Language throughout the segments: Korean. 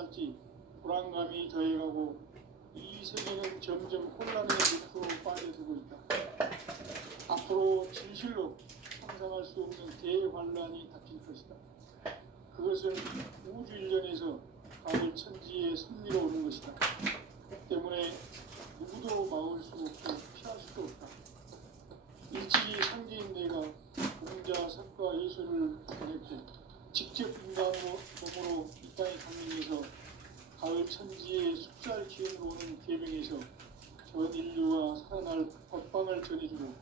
일어날지 불안감이 더해가고 이 세계는 점점 혼란의 늪으로 빠져들고 있다. 앞으로 진실로 상상할 수 없는 대환란이 닥칠 것이다. 그것은 우주 일련에서 가을 천지의 섭리로 오는 것이다. 때문에 누구도 막을 수 없고 피할 수도 없다. 일찍이 상제인 내가 공자, 석과 예술을 보냈고 직접 인간 몸으로 이 땅에 강림해서 가을 천지의 숙살 기운으로 오는 계명에서 전 인류가 살아날 법방을 전해주고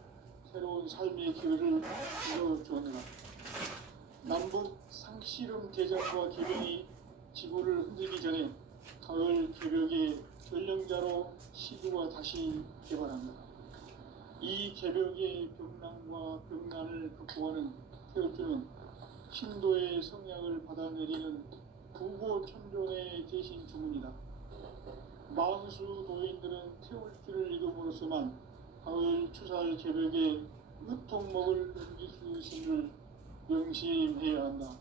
새로운 삶의 기회를 열어주었노라. 남북 상씨름 대전과 계명이 지구를 흔들기 전에 가을 개벽의 전령자로 시주가 다시 개발합니다. 이 개벽의 병난과 병난을 극복하는 태엽주는 신도의 성약을 받아내리는 부고 천존의 대신 주문이다. 만수 도인들은 태울주를 이름으로서만 가을 추살 개벽의 으통목을 넘길 수 있음을 명심해야 한다.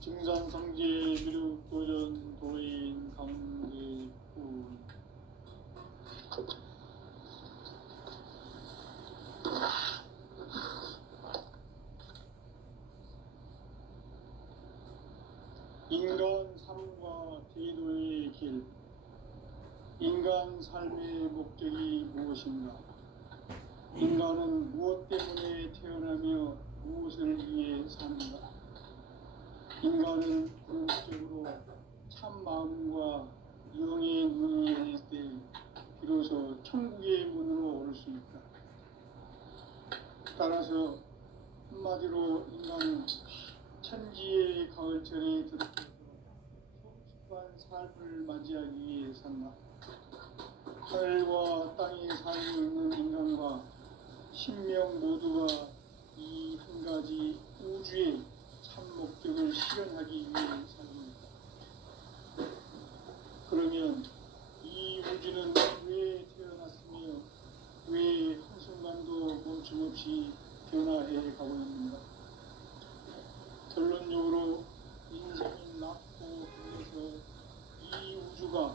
증산성제 미륵도전 도인 강대군 인간 삶과 제도의 길. 인간 삶의 목적이 무엇인가? 인간은 무엇 때문에 태어나며 무엇을 위해 사는가? 인간은 궁극적으로 참 마음과 영의 눈이 열릴 때 비로소 천국의 문으로 오를 수 있다. 따라서 한마디로 인간은 천지의 가을철에 들어서서 성숙한 삶을 맞이하기 위해 산다. 하늘과 땅에 살고 있는 인간과 신명 모두가 이 한 가지 우주의 참 목적을 실현하기 위해 살고 있다. 그러면 이 우주는 왜 태어났으며 왜 한순간도 멈춤없이 변화해 가고 있는가? 결론적으로 인생은 낮고 그래서 이 우주가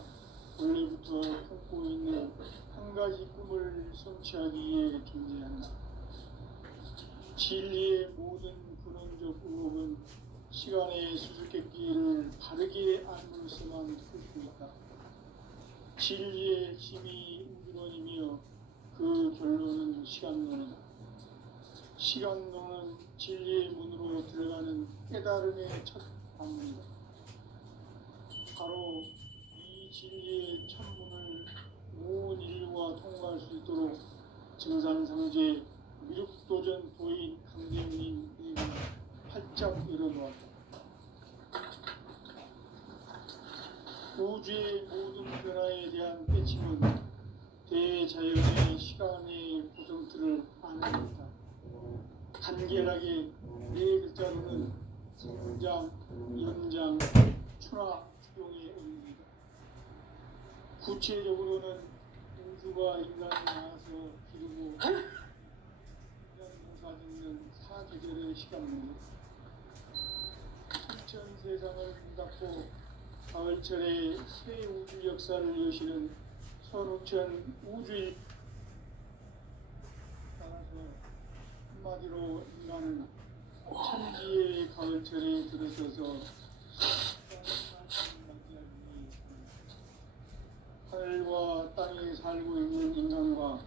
원래부터 품고 있는 한 가지 꿈을 성취하기 위해 존재한다. 진리의 모든 근원적 의혹은 시간의 수수께끼를 바르게 알므로서만 풀 수 있다. 진리의 힘이 우주론이며 그 결론은 시간론이다. 시간론은 진리의 문으로 들어가는 깨달음의 첫 방문이다. 바로 이 진리의 천문을 온 인류가 통과할 수 있도록 증산성제 미륵도전 도인 강대훈인 내가 활짝 열어놓았다. 우주의 모든 변화에 대한 깨침은 대자연의 시간의 구성틀을 안해냈다. 간결하게 네 글자로는 성장, 연장, 추나, 추동의 의미다. 구체적으로는 우주가 인간을 낳아서 기르고 인간 농사 짓는 사계절의 시간입니다. 천천 세상을 닫고 가을철에 새 우주 역사를 여시는 선우천 우주일. 따라서 한마디로 인간은 천지의 가을철에 들어서서 하늘과 땅에 살고 있는 인간과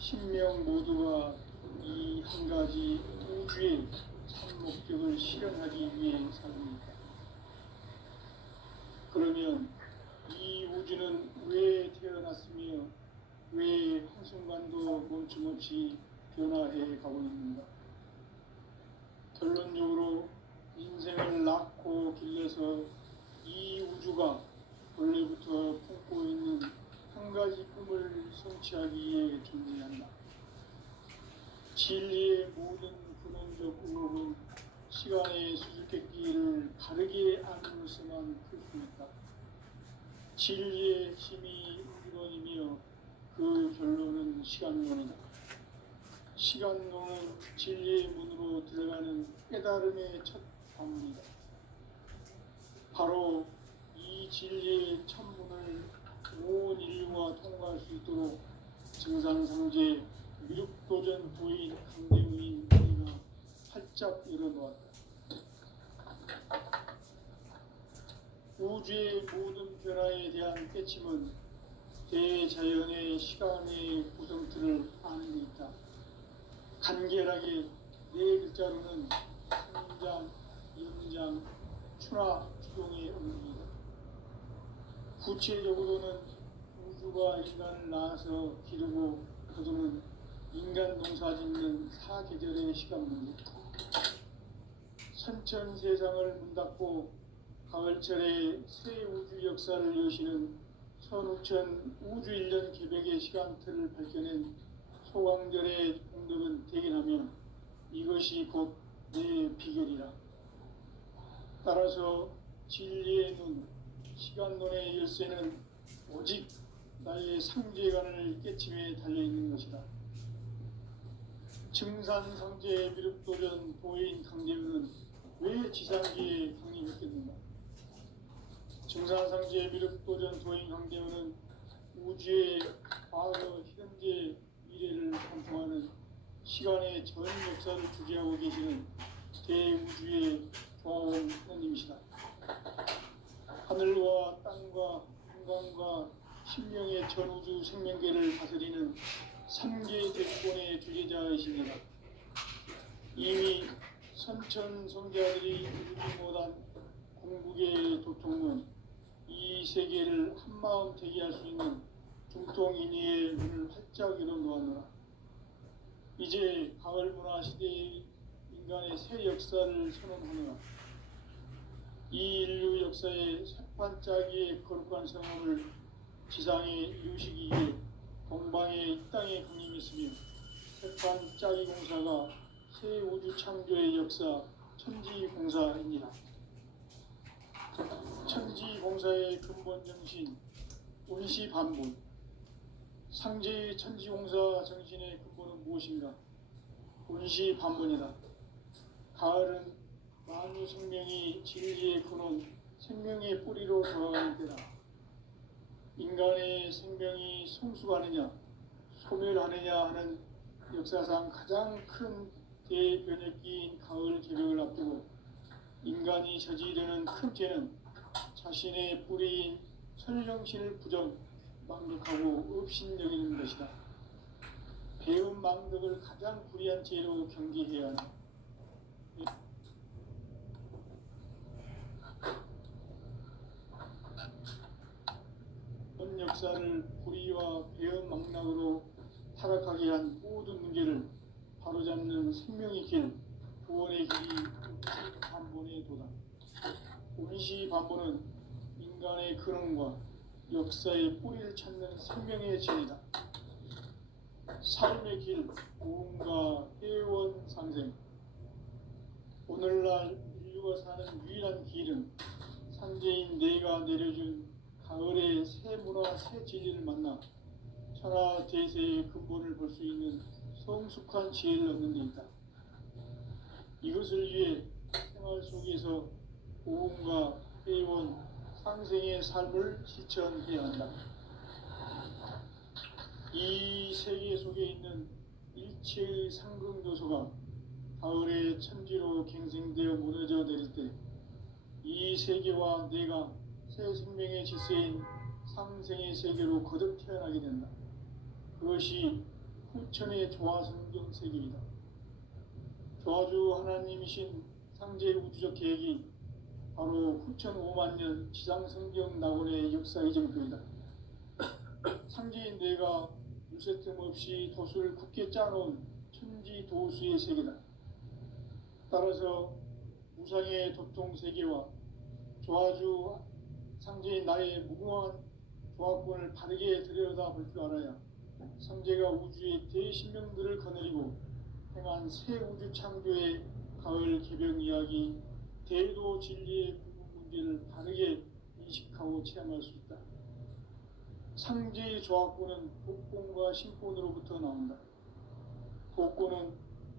신명 모두가 이 한 가지 우주의 참 목적을 실현하기 위해 살고 있다. 그러면 이 우주는 왜 태어났으며 왜 한순간도 멈춤없이 변화해 가고 있는가? 결론적으로 인생을 낳고 길러서 이 우주가 원래부터 품고 있는 한 가지 꿈을 성취하기 위해 존재한다. 진리의 모든 근원적 의혹은 시간의 수수께끼를 바르게 알므로서만 풀 수 있다. 진리의 힘이 우주론이며 그 결론은 시간론이다. 시간론은 진리의 문으로 들어가는 깨달음의 첫 방문이다. 바로 이 이 진리의 천문을 온 인류가 통과할 수 있도록 증산상제 미륵도전 도인 강대우인 우리가 활짝 열어놓았다. 우주의 모든 변화에 대한 깨침은 대자연의 시간의 구성틀을 아는 데 있다. 간결하게 네 글자로는 성장, 연장, 추나 추동의 의미이다. 구체적으로는 우주가 인간을 낳아서 기르고 거두는 인간 농사 짓는 사계절의 시간 문제. 선천 세상을 문 닫고 가을철에 새 우주 역사를 여시는 선우천 우주 1년 개백의 시간틀을 밝혀낸 소강절의 공덕은 대견하며 이것이 곧 내 비결이라. 따라서 진리의 눈, 시간론의 열쇠는 오직 나의 상제관을 깨침에 달려있는 것이다. 증산상제 미륵도전 도인 강대우는 왜 지상기에 강림했겠는가? 증산상제 미륵도전 도인 강대우는 우주의 과거, 현재, 미래를 관통하는 시간의 전 역사를 주재하고 계시는 대우주의 조화원님이시다. 하늘과 땅과 인간과 신명의 전우주 생명계를 다스리는 3계 대권의 주제자이십니다. 이미 선천 성자들이 이루지 못한 궁극의 도통은 이 세계를 한마음 되게 할 수 있는 중통인의의 문을 활짝 열어놓았노라. 이제 가을 문화 시대의 인간의 새 역사를 선언하노라. 이 인류 역사의 새판짜기의 거룩한 성험을 지상에 이루시기에 동방의 이 땅에 강림했으며 새판짜기 공사가 새 우주 창조의 역사 천지공사입니다. 천지공사의 근본 정신 운시반본. 상제의 천지공사 정신의 근본은 무엇인가? 운시반본이다. 가을은 만유 생명이 진리의 근원, 생명의 뿌리로 돌아가는 때다. 인간의 생명이 성숙하느냐, 소멸하느냐 하는 역사상 가장 큰 대변혁기인 가을 개벽을 앞두고 인간이 저지르는 큰 죄는 자신의 뿌리인 설령신을 부정, 망덕하고 업신여기는 것이다. 배운 망덕을 가장 불의한 죄로 경계해야 한다. 전 역사를 불의와 배은 망락으로 타락하게 한 모든 문제를 바로잡는 생명의 길, 구원의 길이 운시반본의 도다. 운시반본은 인간의 근원과 역사의 뿌리를 찾는 생명의 진리다. 삶의 길, 고음과 회원 상생. 오늘날 인류가 사는 유일한 길은 상제인 내가 내려준 가을의 새 문화, 새 진리를 만나 천하 대세의 근본을 볼 수 있는 성숙한 지혜를 얻는 데 있다. 이것을 위해 생활 속에서 고음과 회원, 상생의 삶을 실천해야 한다. 이 세계 속에 있는 일체의 상승도소가 가을의 천지로 갱생되어 무너져 내릴 때 이 세계와 내가 새 생명의 질서인 상생의 세계로 거듭 태어나게 된다. 그것이 후천의 조화성경 세계이다. 조화주 하나님이신 상제 우주적 계획이 바로 후천 5만년 지상성경 낙원의 역사 이정표이다. 상제인 내가 유세 틈 없이 도수를 굳게 짜놓은 천지도수의 세계다. 따라서 무상의 도통세계와 조화주 상제인 나의 무궁한 조화권을 바르게 들여다볼 줄 알아야 상제가 우주의 대신명들을 거느리고 행한 새 우주 창조의 가을 개벽 이야기, 대도 진리의 궁극 문제를 바르게 인식하고 체험할 수 있다. 상제의 조화권은 복권과 신권으로부터 나온다. 복권은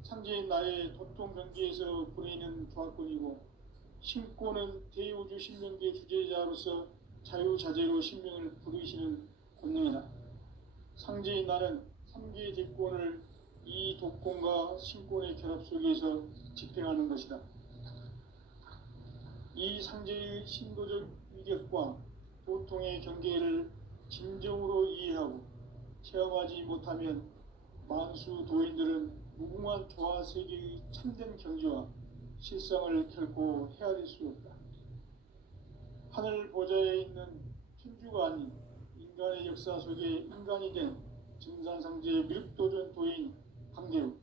상제인 나의 도통 경계에서 보내는 조화권이고, 신권은 대우주 신명계 주제자로서 자유자재로 신명을 부르시는 권능이다. 상제인 나는 3개의 대권을 이 독권과 신권의 결합 속에서 집행하는 것이다. 이 상제의 신도적 위력과 도통의 경계를 진정으로 이해하고 체험하지 못하면 만수 도인들은 무궁한 조화 세계의 참된 경지와 실상을 결코 헤아릴 수 없다. 하늘 보좌에 있는 천주가 아닌 인간의 역사 속에 인간이 된 증산상제 미륵도전 도인 강대우,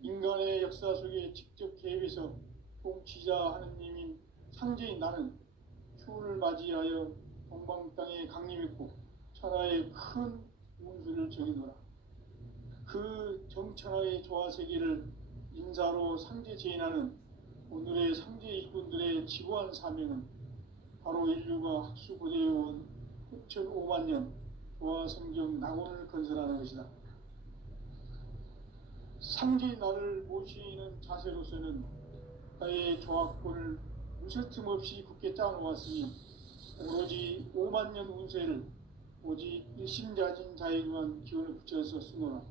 인간의 역사 속에 직접 개입해서 통치자 하느님인 상제인 나는 추운을 맞이하여 동방 땅에 강림했고 천하의 큰 운수를 정해노라. 그 정천하의 조화세계를 인사로 상제 제인하는 오늘의 상제 일꾼들의 지고한 사명은 바로 인류가 학수고대해온 6,500만 년 조화성경 낙원을 건설하는 것이다. 상제의 나를 모시는 자세로서는 나의 조화권을 무쇠틈 없이 굳게 짜놓았으니 오로지 5만 년 운세를 오직 일심자진 자에게만 기원을 붙여서 쓰노라.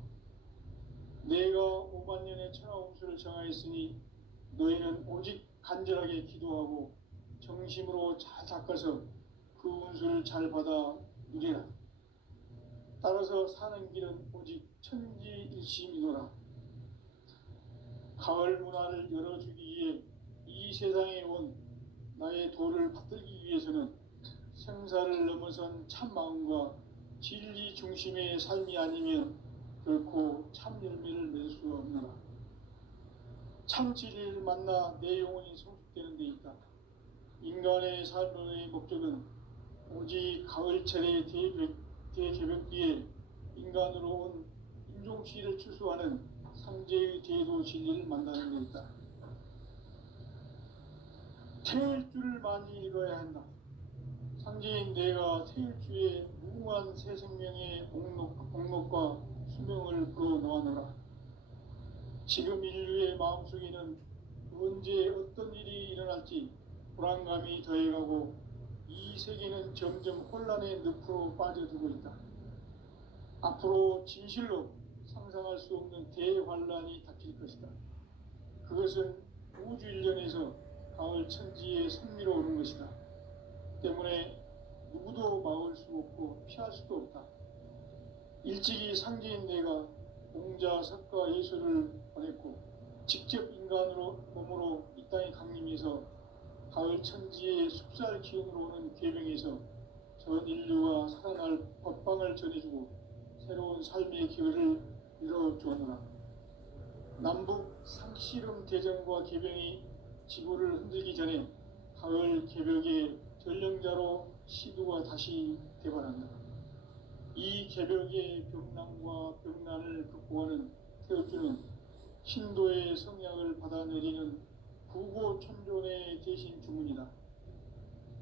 내가 5만 년의 천하 운수를 정하였으니 너희는 오직 간절하게 기도하고 정심으로 잘 닦아서 그 운수를 잘 받아 누리라. 따라서 사는 길은 오직 천지일심이노라. 가을 문화를 열어주기 위해 이 세상에 온 나의 도를 받들기 위해서는 생사를 넘어선 참 마음과 진리 중심의 삶이 아니면 결코 참 열매를 맺을 수 없노라. 참 진리를 만나 내 영혼이 성숙되는 데 있다. 인간의 삶의 목적은 오직 가을철의 대개벽기에 인간으로 온 인종시를 추수하는 상제의 대도 진리를 만나는 데 있다. 태일주를 많이 읽어야 한다. 상제인 내가 태일주의 무궁한 새 생명의 공록과 수명을 불어놓아노라. 지금 인류의 마음속에는 언제 어떤 일이 일어날지 불안감이 더해가고 이 세계는 점점 혼란의 늪으로 빠져들고 있다. 앞으로 진실로 상상할 수 없는 대환란이 닥칠 것이다. 그것은 우주 일련에서 가을 천지의 선미로 오는 것이다. 때문에 누구도 막을 수 없고 피할 수도 없다. 일찍이 상제인 내가 공자, 석가, 예수를 보냈고 직접 인간으로 몸으로 이 땅에 강림해서 가을 천지의 숲살 기운으로 오는 계명에서 전 인류가 살아날 법방을 전해주고 새로운 삶의 기회를 이뤄주었노라. 남북 상씨름 대전과 개병이 지구를 흔들기 전에 가을 개벽의 전령자로 시두가 다시 대발한다. 이 개벽의 병난과 병난을 극복하는 태엽주는 신도의 성약을 받아내리는 구고천존의 대신 주문이다.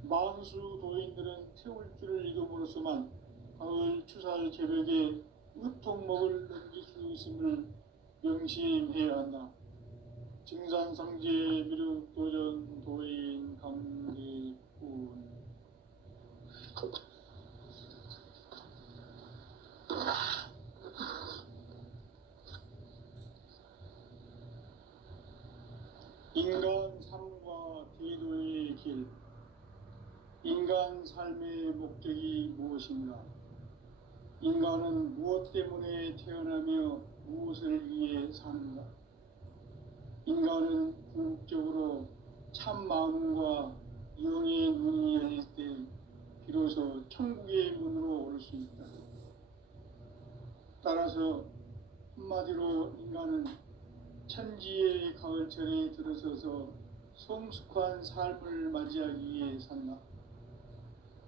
만수 도인들은 태울주를 읽음으로써만 가을 추살 개벽의 으통목을 넘길 수 있음을 명심해야 한다. 증산상제 미륵도전 도인 강대군. 인간 삶과 대도의 길. 인간 삶의 목적이 무엇인가? 인간은 무엇 때문에 태어나며 무엇을 위해 사는가? 인간은 궁극적으로 참 마음과 영의 눈이 열릴 때 비로소 천국의 문으로 올 수 있다. 따라서 한마디로 인간은 천지의 가을철에 들어서서 성숙한 삶을 맞이하기 위해 산다.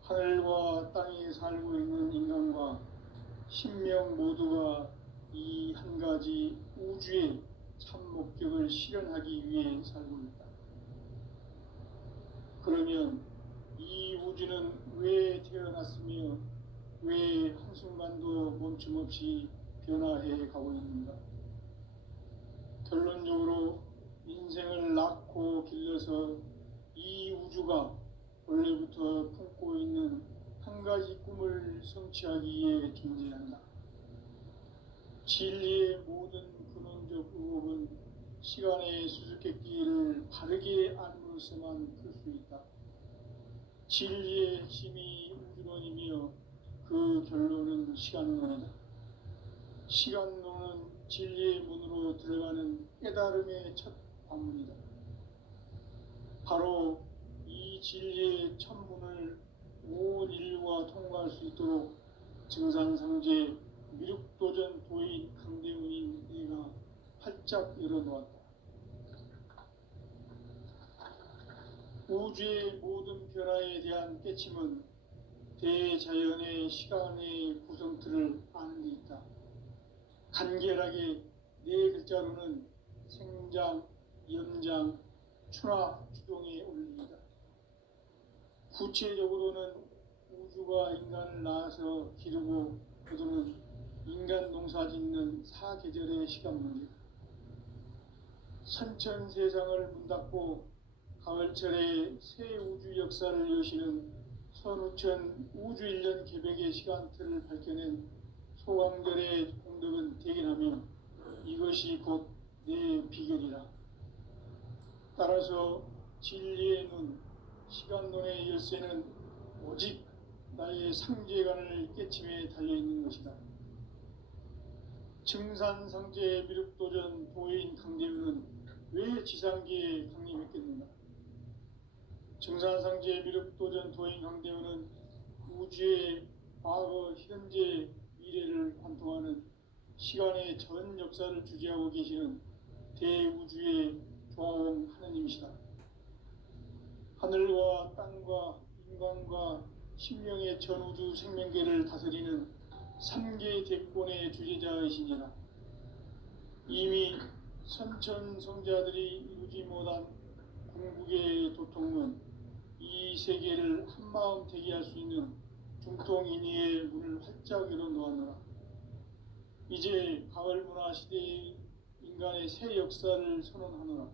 하늘과 땅에 살고 있는 인간과 신명 모두가 이 한 가지 우주의 참 목적을 실현하기 위해 살고 있다. 그러면 이 우주는 왜 태어났으며 왜 한순간도 멈춤없이 변화해 가고 있는가? 결론적으로 인생을 낳고 길러서 이 우주가 원래부터 품고 한 가지 꿈을 성취하기 위해 존재한다. 진리의 모든 근원적 의혹은 시간의 수수께끼를 바르게 알므로서만 풀 수 있다. 진리의 핵심이 우주론이며 그 결론은 시간론이다. 시간론은 진리의 문으로 들어가는 깨달음의 첫 관문이다. 바로 이 진리의 첫 문을 온 인류가 통과할 수 있도록 증산상제 미륵도전 도인 강대훈인 내가 활짝 열어놓았다. 우주의 모든 변화에 대한 깨침은 대자연의 시간의 구성틀을 아는 데 있다. 간결하게 네 글자로는 생장, 연장, 추나 추동의 원리이다. 구체적으로는 우주가 인간을 낳아서 기르고 거두는 인간 농사 짓는 사계절의 시간 문제다. 선천 세상을 문닫고 가을철에 새 우주 역사를 여시는 선우천 우주 1년 개백의 시간틀을 밝혀낸 소강절의 공덕은 대견하며 이것이 곧 내 비결이라. 따라서 진리의 눈, 시간론의 열쇠는 오직 나의 상제관을 깨침에 달려있는 것이다. 증산상제 미륵도전 도인 강대훈은 왜 지상계에 강림했겠는가? 증산상제 미륵도전 도인 강대훈은 우주의 과거, 현재, 미래를 관통하는 시간의 전 역사를 주재하고 계시는 대우주의 조화원 하느님이시다. 하늘과 땅과 인간과 신명의 전우주 생명계를 다스리는 3개 대권의 주제자이시니라. 이미 선천성자들이 이루지 못한 궁극의 도통은 이 세계를 한마음 되게 할 수 있는 중통인의의 문을 활짝 열어놓았노라. 이제 가을 문화 시대의 인간의 새 역사를 선언하노라.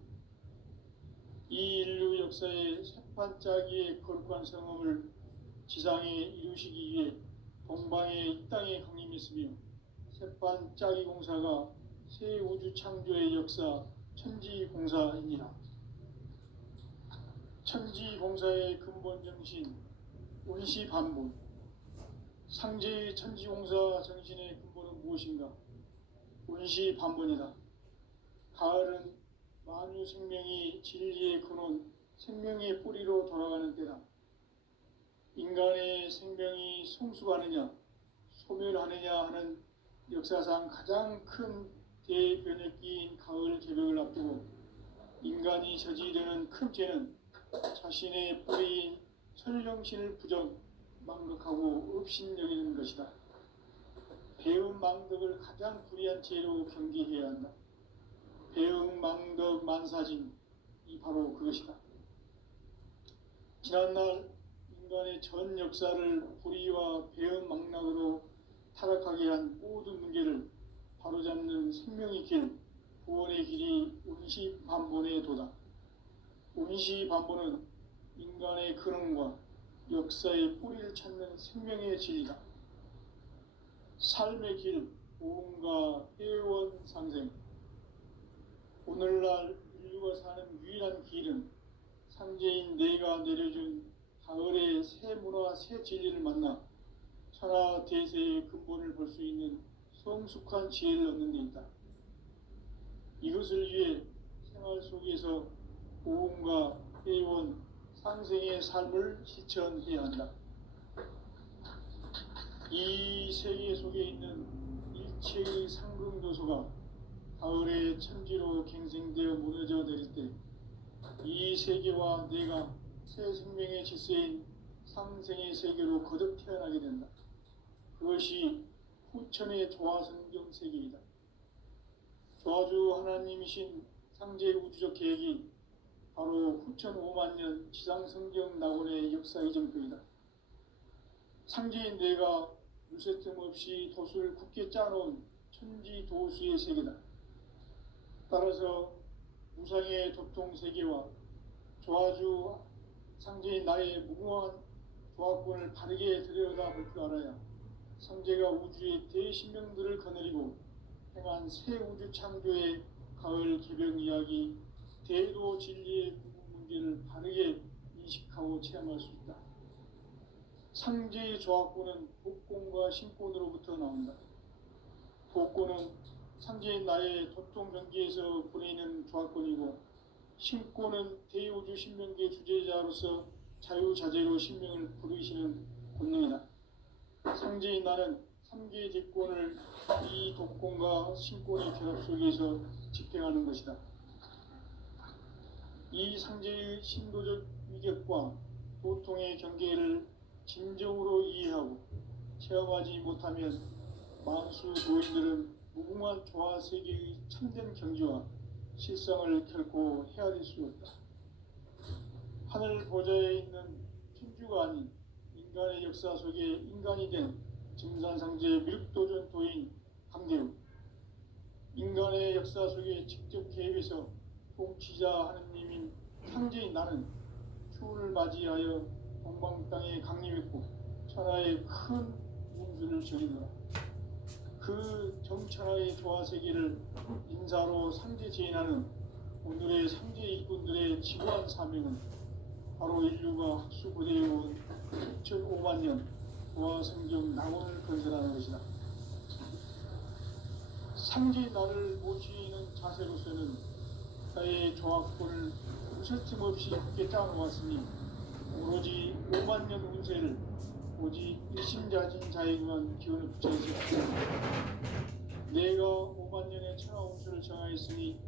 이 인류 역사의 새판짜기의 거룩한 성험을 지상에 이루시기 위해 동방의 이 땅에 강림했으며 새판짜기 공사가 새 우주 창조의 역사 천지공사이니라. 천지공사의 근본 정신 운시반본. 상제의 천지공사 정신의 근본은 무엇인가? 운시반본이다. 가을은 만유 생명이 진리의 근원, 생명의 뿌리로 돌아가는 때다. 인간의 생명이 성숙하느냐, 소멸하느냐 하는 역사상 가장 큰 대변혁기인 가을 개벽을 앞두고 인간이 저지르는 큰 죄는 자신의 뿌리인 설령신을 부정, 망극하고 업신여기는 것이다. 배움 망덕을 가장 불의한 죄로 경계해야 한다. 배움 망덕 만사진, 이 바로 그것이다. 지난날 인간의 전 역사를 불의와 배움 망락으로 타락하게 한 모든 문제를 바로잡는 생명의 길, 구원의 길이 운시반본의 도다. 운시반본은 인간의 근원과 역사의 뿌리를 찾는 생명의 진리다. 삶의 길, 보험과 회원 상생. 오늘날 인류가 사는 유일한 길은 상제인 내가 내려준 가을의 새 문화, 새 진리를 만나 천하 대세의 근본을 볼 수 있는 성숙한 지혜를 얻는 데 있다. 이것을 위해 생활 속에서 보험과 회원, 상생의 삶을 실천해야 한다. 이 세계 속에 있는 일체의 상승도소가 가을의 천지로 갱생되어 무너져 내릴 때 이 세계와 내가 새 생명의 질서인 상생의 세계로 거듭 태어나게 된다. 그것이 후천의 조화성경 세계이다. 조화주 하나님이신 상제 우주적 계획이 바로 후천 5만 년 지상성경 낙원의 역사 이정표이다. 상제인 내가 물새 틈 없이 도수를 굳게 짜놓은 천지 도수의 세계다. 따라서 무상의 도통 세계와 조화주 상제인 나의 무궁한 조합권을 바르게 들여다볼 줄 알아야 상제가 우주의 대신명들을 거느리고 행한 새 우주 창조의 가을 개벽 이야기, 대도 진리의 구분 문제를 바르게 인식하고 체험할 수 있다. 상제의 조합권은 복권과 신권으로부터 나온다. 복권은 상제인 나의 도통 경계에서 보내는 조합권이고, 신권은 대우주 신명계 주제자로서 자유자재로 신명을 부르시는 권능이다. 상제인 나는 3개의 직권을 이 독권과 신권의 결합 속에서 집행하는 것이다. 이 상제의 신도적 위격과 도통의 경계를 진정으로 이해하고 체험하지 못하면 만수 도인들은 무궁한 조화 세계의 참된 경지와 실상을 결코 헤아릴 수 없다. 하늘 보좌에 있는 천주가 아닌 인간의 역사 속에 인간이 된 증산상제 미륵도전 도인 강대우, 인간의 역사 속에 직접 개입해서 통치자 하느님인 상제인 나는 추운을 맞이하여 동방 땅에 강림했고 천하의 큰 운수를 전이노라. 그 정천하의 조화세계를 인사로 상제 제인하는 오늘의 상제 일꾼들의 지구한 사명은 바로 인류가 학수고대해온 6,500만 년 조화성경 낙원을 건설하는 것이다. 상제 나를 모시는 자세로서는 나의 조합권을 무설팀 없이 굳게 짜놓았으니 오로지 5만 년 운세를 오직 일심자진 자에게만 기운을 붙여 있었다. 내가 5만 년의 천하 운수를 정하였으니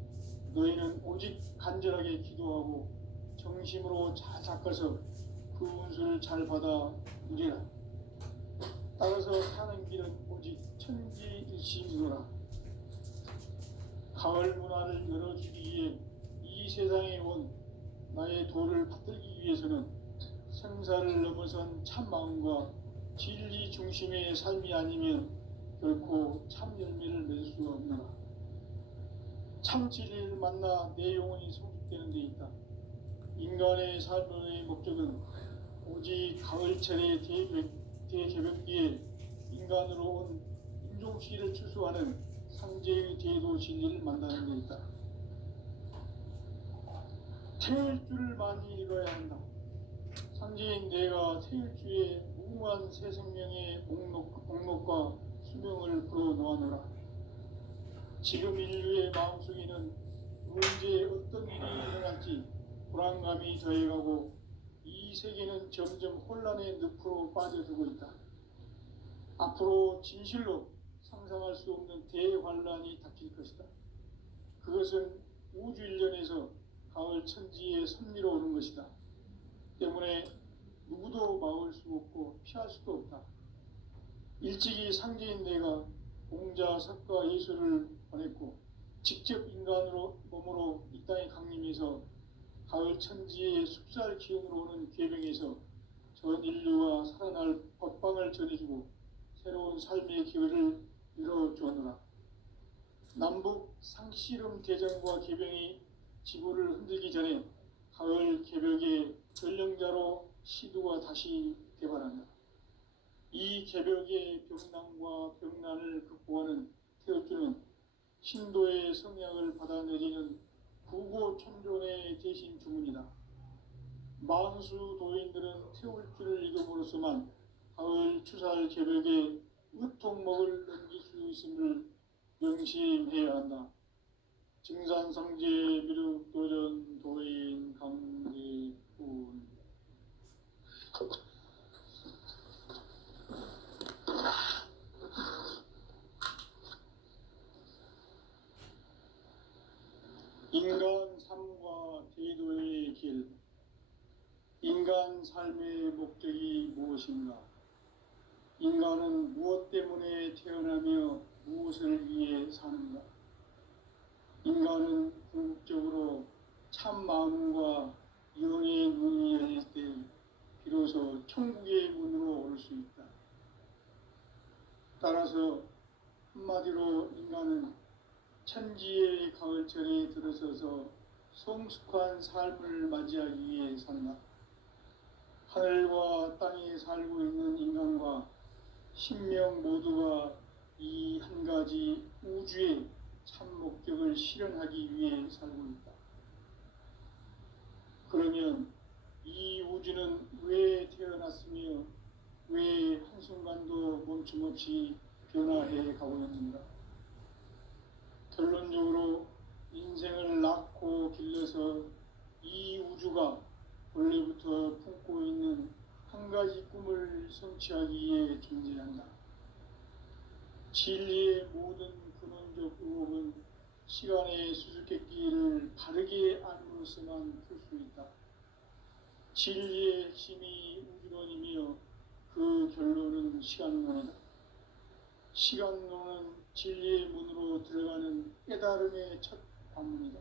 너희는 오직 간절하게 기도하고 정심으로 잘 닦아서 그 운수를 잘 받아 누리라. 따라서 사는 길은 오직 천지일심이노라. 가을 문화를 열어주기 위해 이 세상에 온 나의 도를 받들기 위해서는 생사를 넘어선 참 마음과 진리 중심의 삶이 아니면 결코 참 열매를 맺을 수 없노라. 참 진리를 만나 내 영혼이 성숙되는 데 있다. 인간의 삶의 목적은 오직 가을철의 대개벽기에 인간으로 온 인종시를 추수하는 상제의 대도 진리를 만나는 데 있다. 태울 줄을 많이 읽어야 한다. 상제인 내가 태일주의 무궁한 새 생명의 목록과 수명을 불어놓아노라. 지금 인류의 마음속에는 언제 어떤 일이 일어날지 불안감이 더해가고 이 세계는 점점 혼란의 늪으로 빠져들고 있다. 앞으로 진실로 상상할 수 없는 대환란이 닥칠 것이다. 그것은 우주 일련에서 가을 천지의 섭리로 오는 것이다. 때문에 누구도 막을 수 없고 피할 수도 없다. 일찍이 상제인 내가 공자, 석가, 예수를 보냈고 직접 인간으로 몸으로 이 땅에 강림해서 가을 천지의 숲살 기운으로 오는 계명에서 전 인류가 살아날 법방을 전해주고 새로운 삶의 기회를 열어주었노라. 남북 상씨름 대전과 개병이 지구를 흔들기 전에 가을 개벽의 전령자로 시두가 다시 개발한다. 이 개벽의 병난과 병난을 극복하는 태엽주는 신도의 성약을 받아내리는 구고천존의 대신 주문이다. 만수 도인들은 태울주를 읽음으로써만 가을 추살 개벽에 으통목을 넘길 수 있음을 명심해야 한다. 증산상제 미륵도전 도인 강제군. 인간 삶과 대도의 길. 인간 삶의 목적이 무엇인가? 인간은 무엇 때문에 태어나며 무엇을 위해 사는가? 인간은 궁극적으로 참 마음과 영의 눈이 열릴 때 비로소 천국의 문으로 올 수 있다. 따라서 한마디로 인간은 천지의 가을철에 들어서서 성숙한 삶을 맞이하기 위해 산다. 하늘과 땅의 삶 살고 있는 인간과 신명 모두가 이 한 가지 우주의 참 목적을 실현하기 위해 살고 있다. 그러면 이 우주는 왜 태어났으며 왜 한순간도 멈춤없이 변화해 가고 있는가? 결론적으로 인생을 낳고 길러서 이 우주가 원래부터 품고 있는 한 가지 꿈을 성취하기 위해 존재한다. 진리의 모든 근원적 의혹은 시간의 수수께끼를 바르게 알므로서만 풀 수 있다. 진리의 핵심이 우주론이며 그 결론은 시간론이다. 시간론은 진리의 문으로 들어가는 깨달음의 첫 관문이다.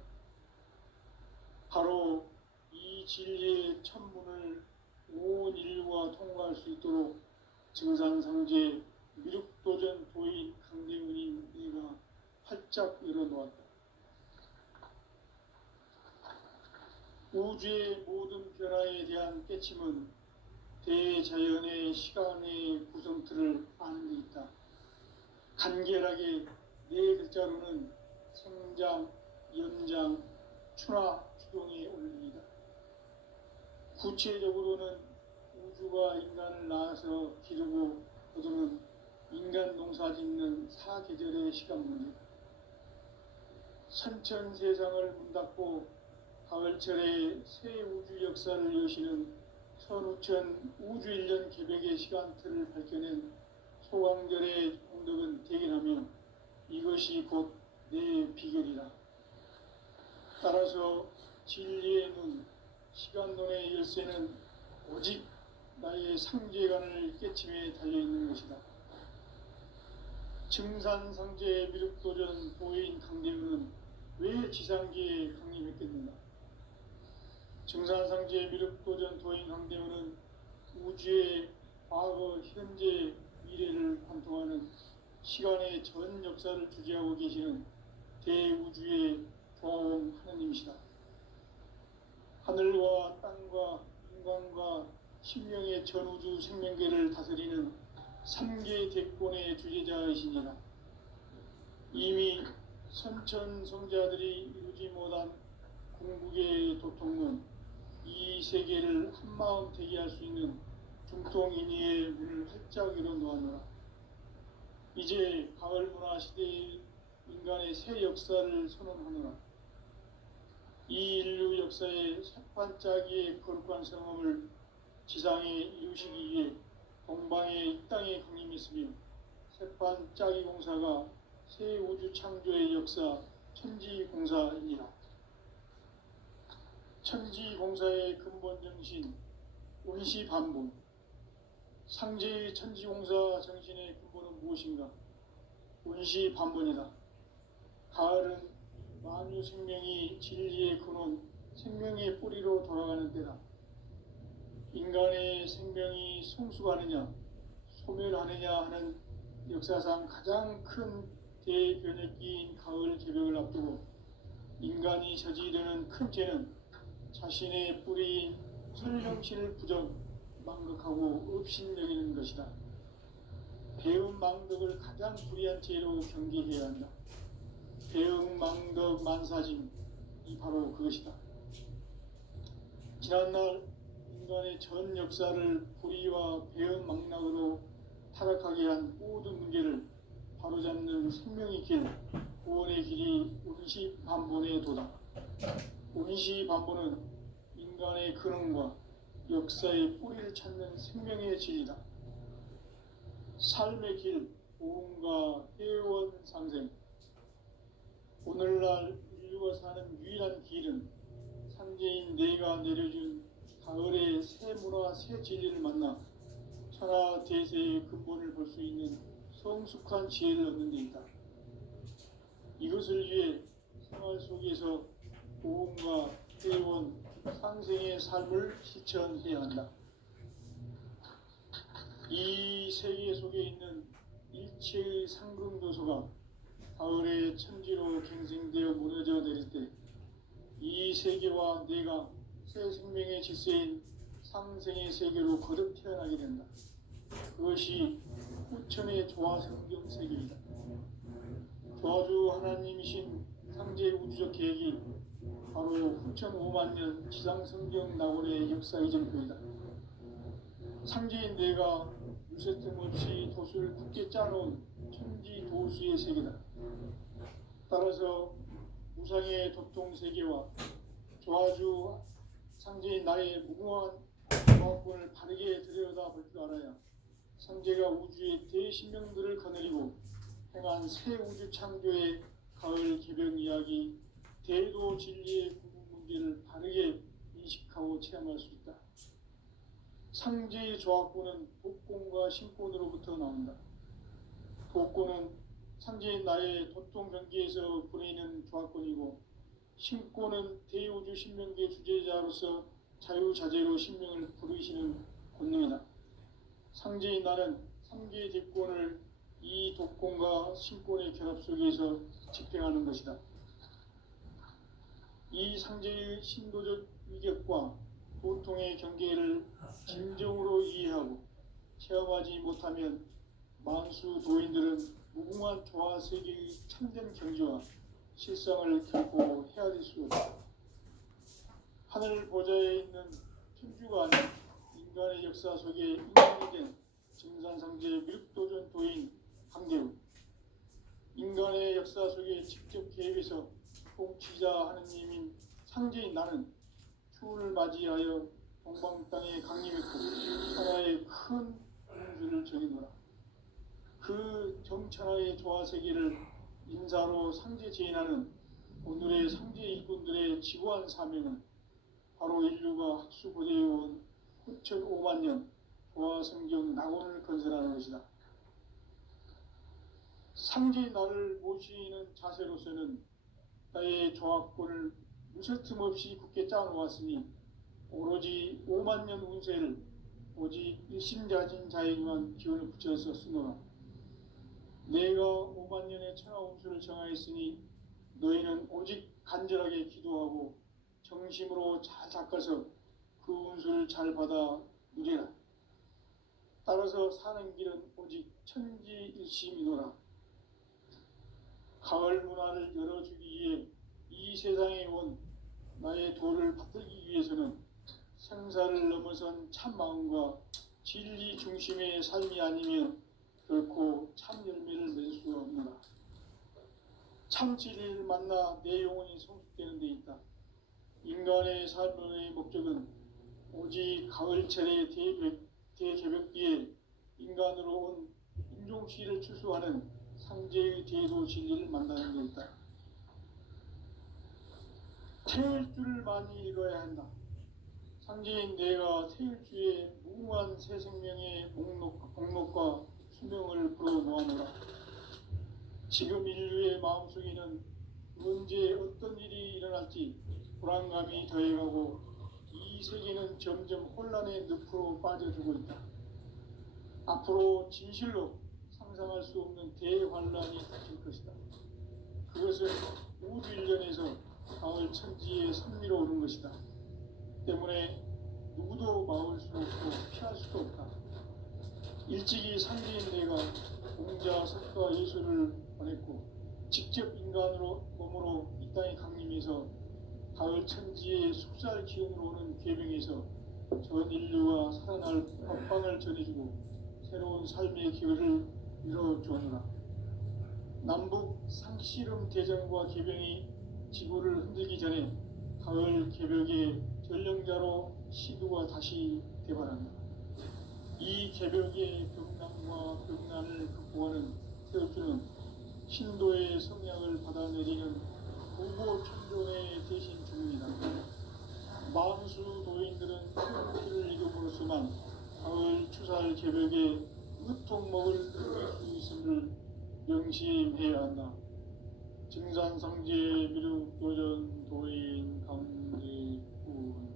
바로 이 진리의 첫 문을 온 인류가 통과할 수 있도록 증산상제 미륵도전 도인 강대문인 내가 활짝 열어놓았다. 우주의 모든 변화에 대한 깨침은 대자연의 시간의 구성틀을 아는 데 있다. 간결하게 네 글자로는 생장, 연장, 추나 추동의 원리이다. 구체적으로는 우주가 인간을 낳아서 기르고 거두는 인간 농사 짓는 사계절의 시간 문제다. 선천 세상을 문닫고 가을철에 새 우주 역사를 여시는 선우천 우주일년 개백의 시간틀을 밝혀낸 소강절의 공덕은 대견하며 이것이 곧 내 비결이다. 따라서 진리의 눈, 시간론의 열쇠는 오직 나의 상제관을 깨침에 달려있는 것이다. 증산상제 미륵도전 도인 강대문은 왜 지상계에 강림했겠는가? 증산상제 미륵도전 도인 강대문은 우주의 과거, 현재, 미래를 관통하는 시간의 전 역사를 주재하고 계시는 대우주의 조화원 하느님이시다. 하늘과 땅과 인간과 신명의 전우주 생명계를 다스리는 3개 대권의 주재자이시니라. 이미 선천성자들이 이루지 못한 궁극의 도통은 이 세계를 한마음 대기할 수 있는 중통인의의 문을 활짝 열어놓았노라. 이제 가을 문화 시대의 인간의 새 역사를 선언하노라. 이 인류 역사의 새반짝이의 거룩한 성험을 지상에 이루시기 위해 동방의 이 땅에 강림했으며 새반짝이 공사가 새 우주 창조의 역사 천지공사이니라. 천지공사의 근본 정신 원시반본. 상제의 천지공사 정신의 근본은 무엇인가? 원시반본이다. 가을은 만유 생명이 진리의 근원, 생명의 뿌리로 돌아가는 때다. 인간의 생명이 성숙하느냐, 소멸하느냐 하는 역사상 가장 큰 대변혁기인 가을 개벽을 앞두고 인간이 저지르는 큰 죄는 자신의 뿌리인 설령신을 부정, 망극하고 업신여기는 것이다. 배은망덕을 가장 불의한 죄로 경계해야 한다. 배은망덕 만사짐이 바로 그것이다. 지난날 인간의 전 역사를 불의와 배은망락으로 타락하게 한 모든 문제를 바로잡는 생명의 길, 구원의 길이 원시반본의 도다. 원시반본은 인간의 근원과 역사의 뿌리를 찾는 생명의 진리다. 삶의 길, 보험과 회원 상생. 오늘날 인류가 사는 유일한 길은 상제인 내가 내려준 가을의 새 문화, 새 진리를 만나 천하 대세의 근본을 볼 수 있는 성숙한 지혜를 얻는 데 있다. 이것을 위해 생활 속에서 보험과 회원, 상생의 삶을 실천해야 한다. 이 세계 속에 있는 일체의 상금도서가 가을의 천지로 갱생되어 무너져 내릴 때 이 세계와 내가 새 생명의 질서인 상생의 세계로 거듭 태어나게 된다. 그것이 후천의 조화성경 세계이다. 조화주 하나님이신 상제 우주적 계획이 바로 후천 5만 년 지상성경 낙원의 역사 이전표이다. 상제인 내가 유세틈 없이 도수를 굳게 짜놓은 천지 도수의 세계다. 따라서 우상의 도통 세계와 조화주 상제인 나의 무궁한 조화권을 바르게 들여다볼 줄 알아야 상제가 우주의 대신명들을 거느리고 행한 새 우주 창조의 가을 개벽 이야기, 대도 진리의 구분 문제를 바르게 인식하고 체험할 수 있다. 상제의 조화권은 독권과 신권으로부터 나온다. 독권은 상제인 나의 도통 경계에서 보내는 조화권이고, 신권은 대우주 신명계 주제자로서 자유자재로 신명을 부르시는 권능이다. 상제인 나는 3개의 대권을 이 독권과 신권의 결합 속에서 집행하는 것이다. 이 상제의 신도적 위격과 도통의 경계를 진정으로 이해하고 체험하지 못하면 만수 도인들은 무궁한 조화 세계의 참된 경지와 실상을 결코 헤아릴 수 없다. 하늘 보좌에 있는 천주가 아닌 인간의 역사 속에 인간이 된 증산상제 미륵도전 도인 강대우, 인간의 역사 속에 직접 개입해서 통치자 하느님인 상제인 나는 추운을 맞이하여 동방 땅에 강림했고 천하의 큰 운수를 전이노라. 그 정천하의 조화 세계를 인사로 상제 제인하는 오늘의 상제 일꾼들의 지구한 사명은 바로 인류가 학수고대해온 후천 5만 년 조화 성경 낙원을 건설하는 것이다. 상제인 나를 모시는 자세로서는 나의 조화권을 무쇠틈 없이 굳게 짜놓았으니 오로지 5만 년 운세를 오직 일심자진 자에게만 기운을 붙여서 쓰노라. 내가 5만 년의 천하 운수를 정하였으니 너희는 오직 간절하게 기도하고 정심으로 잘 닦아서 그 운수를 잘 받아 누리라. 따라서 사는 길은 오직 천지일심이노라. 가을 문화를 열어주기 위해 이 세상에 온 나의 도를 받들기 위해서는 생사를 넘어선 참마음과 진리 중심의 삶이 아니면 결코 참 열매를 맺을 수 없노라. 참 진리를 만나 내 영혼이 성숙되는 데 있다. 인간의 삶의 목적은 오직 가을철의 대개벽비에 인간으로 온 인종시를 추수하는 상제의 대도 진리를 만나는 데 있다. 태울 줄을 많이 읽어야 한다. 상제인 내가 태울주의 무궁한 새 생명의 목록과 수명을 불어놓아노라. 지금 인류의 마음속에는 언제 어떤 일이 일어날지 불안감이 더해가고 이 세계는 점점 혼란의 늪으로 빠져들고 있다. 앞으로 진실로 상상할 수 없는 대환란이 닥칠 것이다. 그것은 우주 일련에서 가을 천지의 선미로 오는 것이다. 때문에 누구도 막을 수 없고 피할 수도 없다. 일찍이 상제인 내가 공자, 석가, 예수를 보냈고 직접 인간으로 몸으로 이 땅에 강림해서 가을 천지의 숙살 기운으로 오는 계명에서 전 인류가 살아날 법방을 전해주고 새로운 삶의 기회를 이뤄주었노라. 남북 상씨름 대전과 계병이 지구를 흔들기 전에 가을 개벽의 전령자로 시두가 다시 대발한다. 이 개벽의 병난과 병난을 극복하는 태엽주는 신도의 성약을 받아내리는 부고 천존의 대신 중입니다. 만수 도인들은 태엽주를 이름으로서만 가을 추살 개벽의 으통목을 이길 수 있음을 명심해야 한다. 증산상제 미륵도전 도인 강제군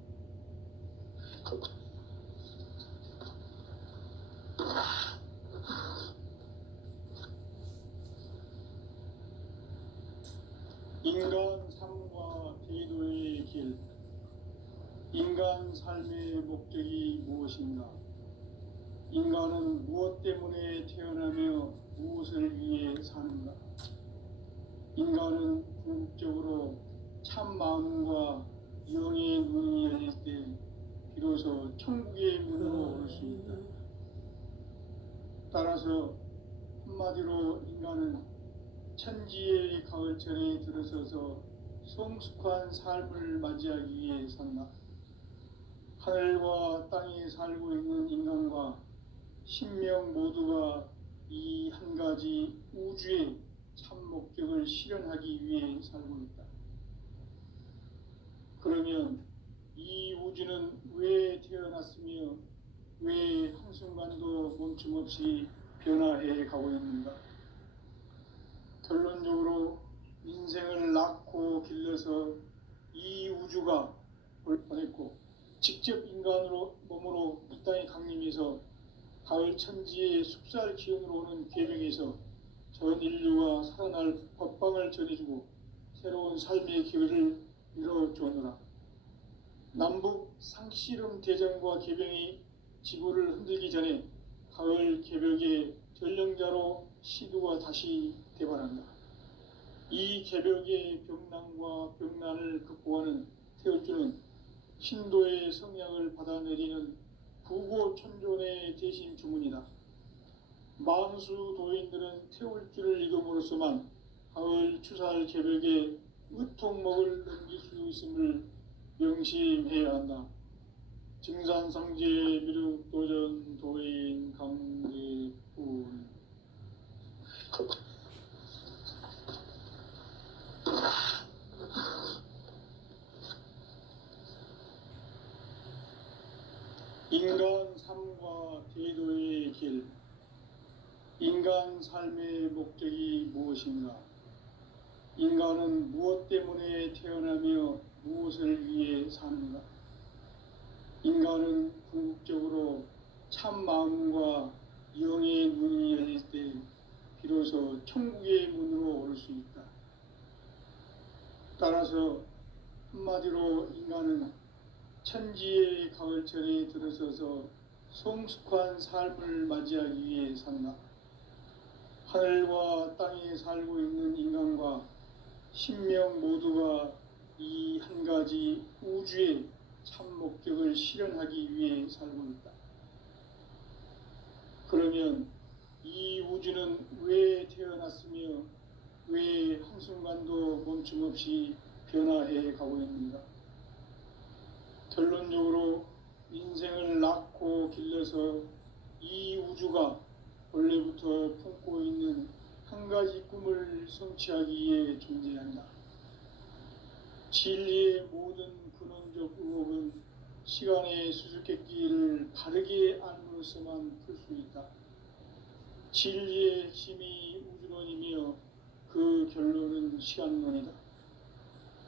인간 삶과 대도의 길. 인간 삶의 목적이 무엇인가? 인간은 무엇 때문에 태어나며 무엇을 위해 사는가? 인간은 궁극적으로 참 마음과 영의 눈이 열릴 때 비로소 천국의 문으로 올 수 있다. 따라서 한마디로 인간은 천지의 가을철에 들어서서 성숙한 삶을 맞이하기 위해 산다. 하늘과 땅에 살고 있는 인간과 신명 모두가 이 한 가지 우주의 참 목적을 실현하기 위해 살고 있다. 그러면 이 우주는 왜 태어났으며 왜 한순간도 멈춤없이 변화해 가고 있는가? 결론적으로 인생을 낳고 길러서 이 우주가 보냈고 직접 인간으로 몸으로 이 땅에 강림해서 가을 천지의 숲살 기운으로 오는 계명에서 전 인류가 살아날 법방을 전해주고 새로운 삶의 기회를 이뤄주느라. 남북 상씨름 대전과 계병이 지구를 흔들기 전에 가을 개벽의 전령자로 시두가 다시 대발한다. 이 개벽의 병난과 병난을 극복하는 태울주는 신도의 성량을 받아내리는 부고천존의 대신 주문이다. 만수 도인들은 태울주를 읽음으로써만 가을 추살 개벽의 의통목을 넘길 수 있음을 명심해야 한다. 증산상제 미륵도전 도인 강대군. 인간 삶과 제도의 길. 인간 삶의 목적이 무엇인가? 인간은 무엇 때문에 태어나며 무엇을 위해 사는가? 인간은 궁극적으로 참 마음과 영의 눈이 열릴 때 비로소 천국의 문으로 올 수 있다. 따라서 한마디로 인간은 천지의 가을철에 들어서서 성숙한 삶을 맞이하기 위해 산다. 하늘과 땅에 살고 있는 인간과 신명 모두가 이 한 가지 우주의 참 목적을 실현하기 위해 살고 있다. 그러면 이 우주는 왜 태어났으며 왜 한순간도 멈춤없이 변화해 가고 있는가? 결론적으로 인생을 낳고 길러서 이 우주가 원래부터 품고 있는 한 가지 꿈을 성취하기 위해 존재한다. 진리의 모든 근원적 의혹은 시간의 수수께끼를 바르게 알므로써만 풀 수 있다. 진리의 힘이 우주론이며 그 결론은 시간론이다.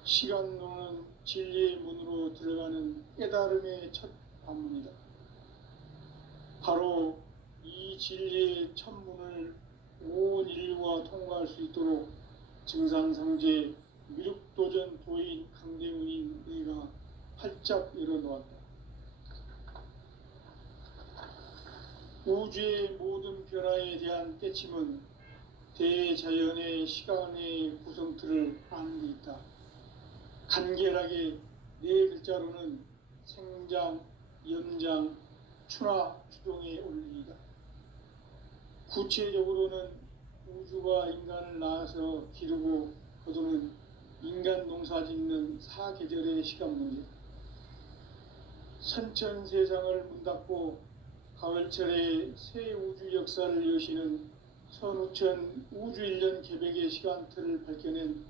시간론은 진리의 문으로 들어가는 깨달음의 첫 관문이다. 바로 이 진리의 첫 문을 온 인류가 통과할 수 있도록 증산상제 미륵도전 도인 강대문인 내가 활짝 열어놓았다. 우주의 모든 변화에 대한 깨침은 대자연의 시간의 구성틀을 아는 데 있다. 간결하게 네 글자로는 생장, 연장, 추나 추동의 원리이다. 구체적으로는 우주가 인간을 낳아서 기르고 거두는 인간 농사 짓는 사계절의 시간 문제. 선천 세상을 문 닫고 가을철에 새 우주 역사를 여시는 선우천 우주 1년 개백의 시간틀을 밝혀낸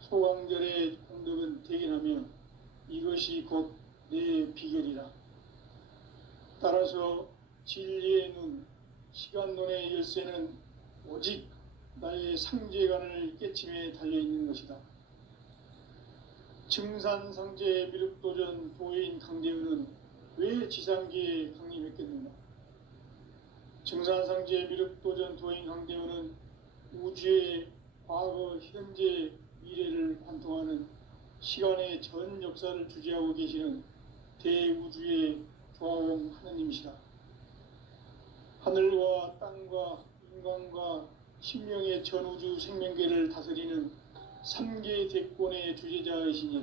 소강절의 공덕은 대견하며 이것이 곧 내 비결이라. 따라서 진리의 눈, 시간론의 열쇠는 오직 나의 상제관을 깨침에 달려있는 것이다. 증산상제 미륵도전 도인 강대은은 왜 지상계에 강림했겠는가? 증산상제 미륵도전 도인 강대은은 우주의 과거, 현재, 미래를 관통하는 시간의 전 역사를 주재하고 계시는 대우주의 조화원 하느님이시다. 하늘과 땅과 인간과 신명의 전우주 생명계를 다스리는 삼계 대권의 주제자이시니라.